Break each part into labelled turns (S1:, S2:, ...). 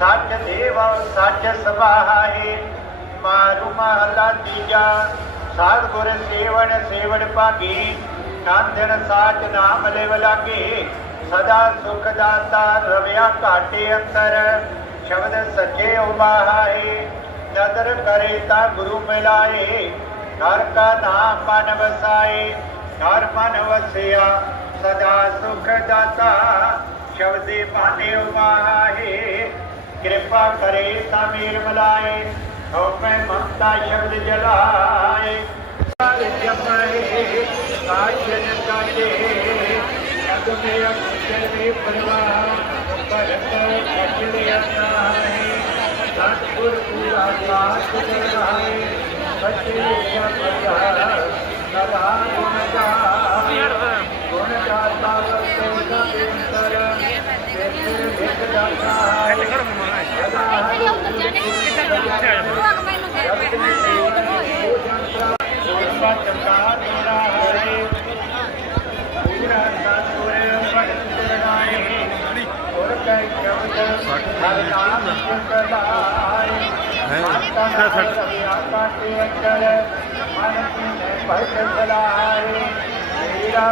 S1: ਸੱਚ ਦੇਵ, ਸੱਚ ਸਬਾਹੇ ਮਾਰੂ ਮਹਲਾ ਤੀਜਾ, ਸਾਧ ਗੁਰ ਸੇਵਨ ਸੇਵਨ ਭਾਗੀ। ਨਾਨਦਨ ਸਾਚ ਨਾਮ ਲਿਵ ਲਾਗੇ। ਸਦਾ ਸੁਖ ਦਾਤਾ ਰਵਿਆ ਘਾਟੇ ਅੰਤਰ। ਸ਼ਬਦ ਸੱਚੇ ਉਬਾਹਾਏ ਨਦਰ ਕਰੇ ਤਾ ਗੁਰੂ ਮਿਲਾਏ। ਹਰ ਕਾ ਨਾਮ ਮਨ ਵਸਾਏ। ਹਰ ਮਨ ਵਸਿਆ, ਸਦਾ ਸੁਖ ਦਾਤਾ। ਸ਼ਬਦੇ ਬਾਣੇ ਉਬਾਹੇ ਕਿਰਪਾ ਕਰੇ ਤਾਂ ਮੇਰ ਮਲਾਏ ਹੋ ਮਮਤਾ ਸ਼ਬਦ ਜਲਾਏ। ਸਾਰੇ ਜਪੇ ਕਾਜਨ ਕਾਜੇ ਅਗਮੇ ਅਕਸ਼ਰ ਮੇ ਪਰਵਾਹ, ਭਗਤ ਅਚਲੇ ਅਸਾਹੇ ਸਤਿਗੁਰ ਪੂਰਾ ਸਾਥ ਕਰਾਏ ਸੱਚੇ ਜਪਦਾ ਸਦਾ ਗੁਣ ਗਾਏ ਗੁਣ ਗਾਤਾ ਵਰਤੋ ਦਾ ਅੰਤਰ, ਸਿਰ ਵਿਖ ਦਾਤਾ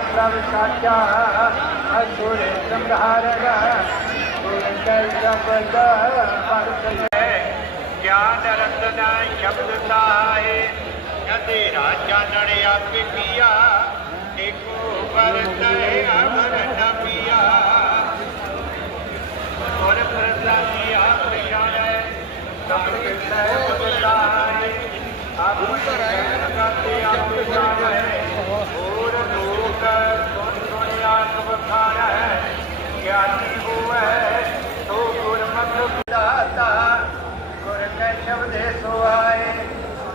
S1: ਪ੍ਰਭ ਸਾਚਾ ਅਸੁਰ ਸੰਘਾਰਗਾ ਗੁਰ ਕੈ ਸ਼ਬਦ ਗਿਆਨ ਰਤਨਾ ਸ਼ਬਦ ਸਾਏ ਕਦੇ ਰਾਜਾ ਨੜ ਆਪੇ ਕੀਆ ਏਕੋ ਵਰਤ ਹੈ ਅਮਰ ਨ ਪੀਆ ਗੁਰ ਪ੍ਰਸਾਦੀ ਆਪ ਨਿਸ਼ਾਨੈ ਸਭ ਕਿਸੈ ਬਤਾਏ ਆਪ ਕਰਤੇ ਆਪ ਜਾਣੈ ਹੋਰ ਲੋਕ ਸੁਣ ਸੁਣ ਆਪ ਬਖਾਣੈ ਗਿਆਨੀ ਹੋਵੈ ਕੈ ਸ਼ਬਦੇ ਸੁਆਏ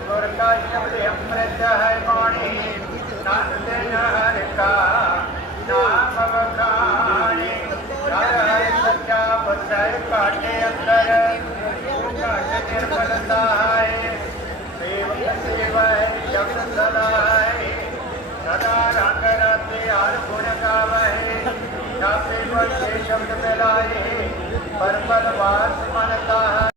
S1: ਗੁਰ ਕਾ ਸ਼ਬਦ ਅੰਮ੍ਰਿਤ ਹੈ ਬਾਣੀ ਨੰਦ ਹਰ ਕਾ ਨਾਮ ਵਖਾਣੀ ਹਰ ਹਰ ਸੱਚਾ ਬਸੈ ਕਾਟੇ ਅੰਦਰ ਘਟ ਨਿਰਮਲਤਾ ਹੈ ਸੇਵਕ ਸੇਵੈ ਸ਼ਬਦ ਸਲਾਏ ਸਦਾ ਰੰਗ ਰਤੇ ਹਰ ਗੁਣ ਗਾਵਹਿ। ਜਾਪੇ ਵਸੇ ਸ਼ਬਦ ਮਿਲਾਏ ਪਰ ਬਲਵਾਸ ਮਨਤਾ